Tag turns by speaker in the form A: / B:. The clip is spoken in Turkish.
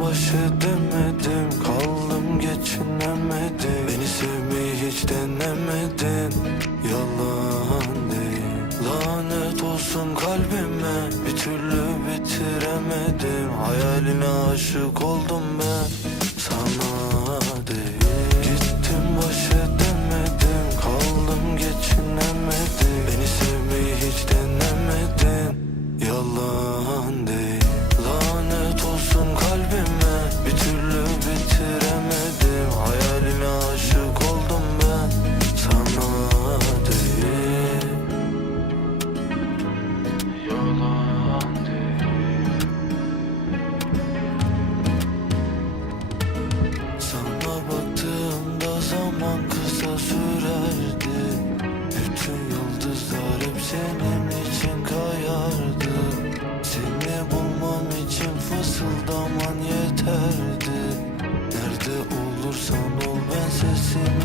A: baş edemedim Kaldım geçinemedim. Beni sevmeyi hiç denemedin. Yalan değil. Lanet olsun kalbime Bir türlü bitiremedim. Hayaline aşık oldum ben solução no SSC